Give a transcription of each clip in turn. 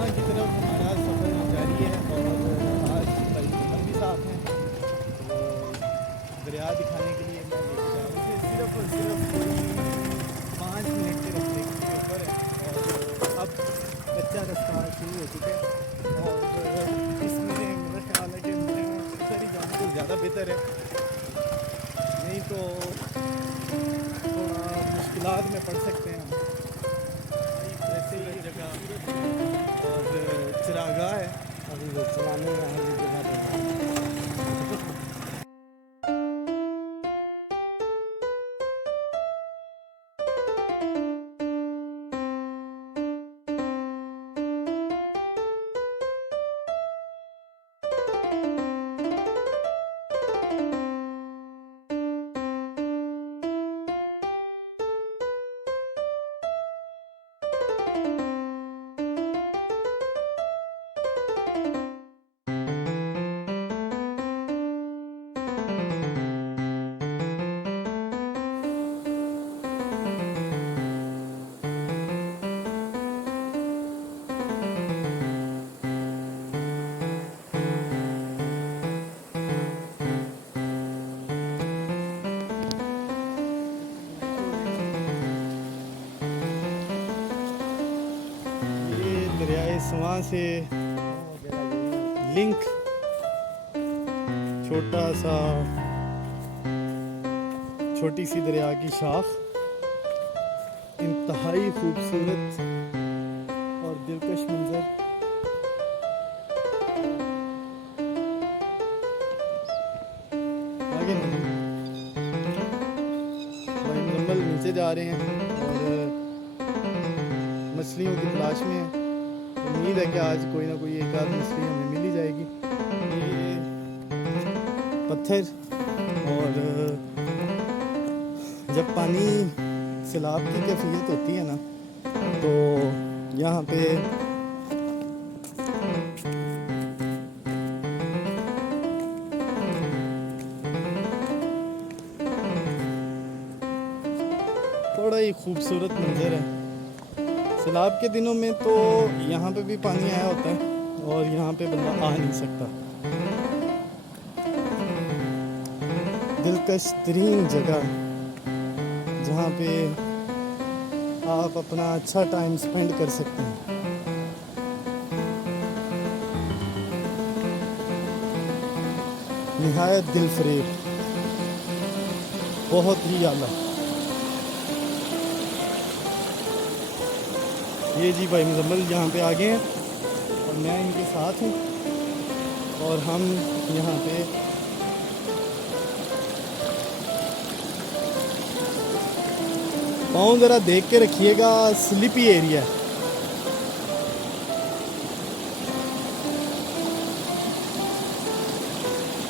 यहाँ की तरफ हमारा सफ़र जारी है और आज भाई उमर भी साथ हैं। तो दरिया दिखाने के लिए मैं लेके जा रहा हूँ। सिर्फ और सिर्फ कोई 5 मिनट के रास्ते के ऊपर है और अब कच्चा रास्ता शुरू हो चुका है और इसमें मेरा ख्याल है कि मैं इधर ही जाऊँ तो ज़्यादा बेहतर है, नहीं तो थोड़ा मुश्किलात में पड़ सकते हैं हम। ऐसे ही जगह और चरागाह है, अभी वो चलाने यहाँ की जगह पे दरियाए सवां से लिंक छोटी सी दरिया की शाख, इंतहाई खूबसूरत और दिलकश मंजर। आगे भाई मुकम्मल नीचे जा रहे हैं और मछलियों की तलाश में हैं। उम्मीद है कि आज कोई ना कोई एक आध मछली हमें मिल ही जाएगी। ये पत्थर और जब पानी सैलाब की कैफियत होती है ना, तो यहाँ पे बड़ा ही खूबसूरत मंजर है। सैलाब के दिनों में तो यहाँ पे भी पानी आया होता है और यहाँ पे बंदा आ नहीं सकता। दिलकश तरीन जगह जहाँ पे आप अपना अच्छा टाइम स्पेंड कर सकते हैं। निहायत दिलफरेब, बहुत ही आला। ये जी भाई मुजम्मल यहाँ पे आ गए हैं और मैं इनके साथ हूँ और हम यहाँ पे पाँव ज़रा देख के रखिएगा, स्लिपी एरिया है।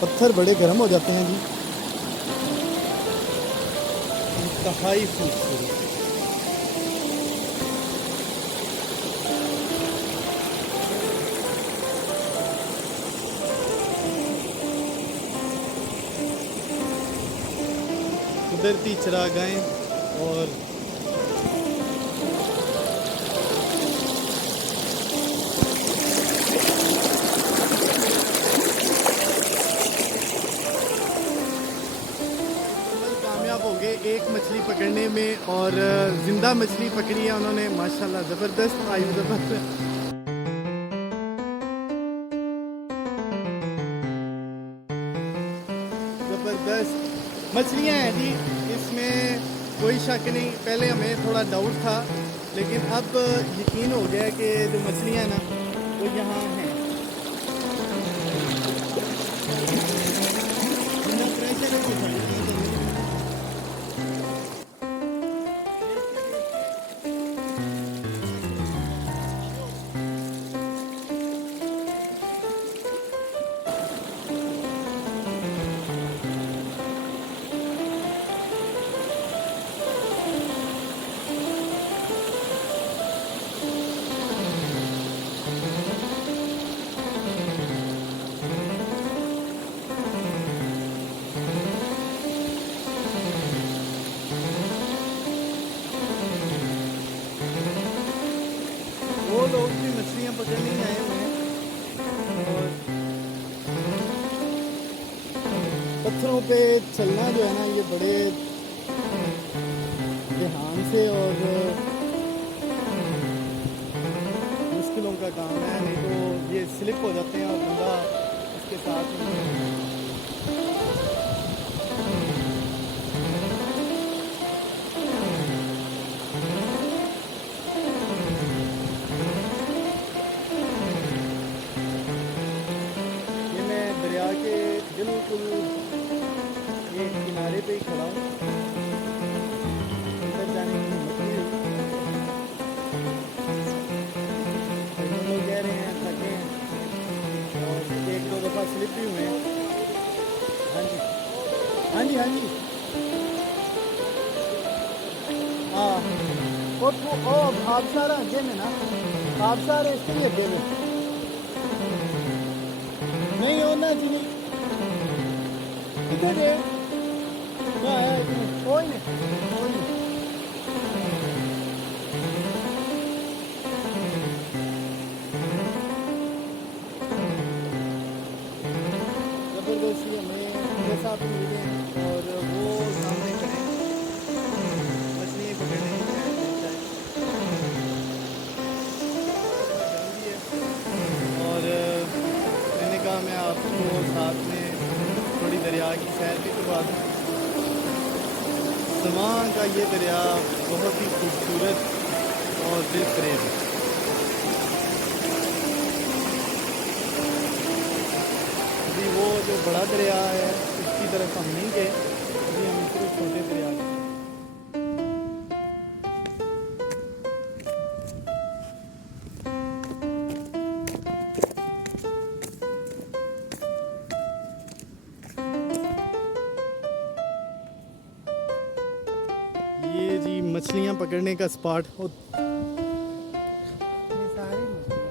पत्थर बड़े गर्म हो जाते हैं जी। इंतहाई खूबसूरत। कुदरती चरागाहें और कामयाब हो गए एक मछली पकड़ने में और जिंदा मछली पकड़ी है उन्होंने, माशाल्लाह ज़बरदस्त आई, ज़बरदस्त। ज़बरदस्त मछलियाँ हैं जी, इसमें कोई शक नहीं। पहले हमें थोड़ा डाउट था लेकिन अब यकीन हो गया कि जो मछलियाँ ना वो यहाँ हैं। लोग भी मछलियाँ पकड़ने ही आए हुए हैं और पत्थरों पे चलना जो है ना ये बड़े ध्यान से और मुश्किलों का काम है, नहीं तो ये स्लिप हो जाते हैं और बंदा इसके साथ ये मैं दरिया के बिल्कुल ये किनारे पे ही खड़ा हूँ, अंदर जाने की हिम्मत नहीं हुई। हम लोग कह रहे हैं थके हैं और एक दो दफ़ा स्लिप भी हुए हैं। हाँ जी हाँ जी हाँ जी हाँ। और वो आबशार आगे में ना, आबशार इसके भी अगे में नहीं होना जी, नहीं कितने दे कोई नहीं कोई नहीं। ज़बरदस्ती हमें मेरे साथ मिल गए और वो सामने खड़े हैं, मछली पकड़ने की शायद जल्दी है और मैंने कहा मैं आपको साथ में थोड़ी दरिया की सैर भी करवा दूँ। तमाम का ये दरिया बहुत ही खूबसूरत और दिलफरेब है। अभी वो जो बड़ा दरिया है उसकी तरफ हम नहीं गए, अभी हम सिर्फ छोटे दरिया के ये जी मछलियाँ पकड़ने का स्पॉट। ये सारी मछलियाँ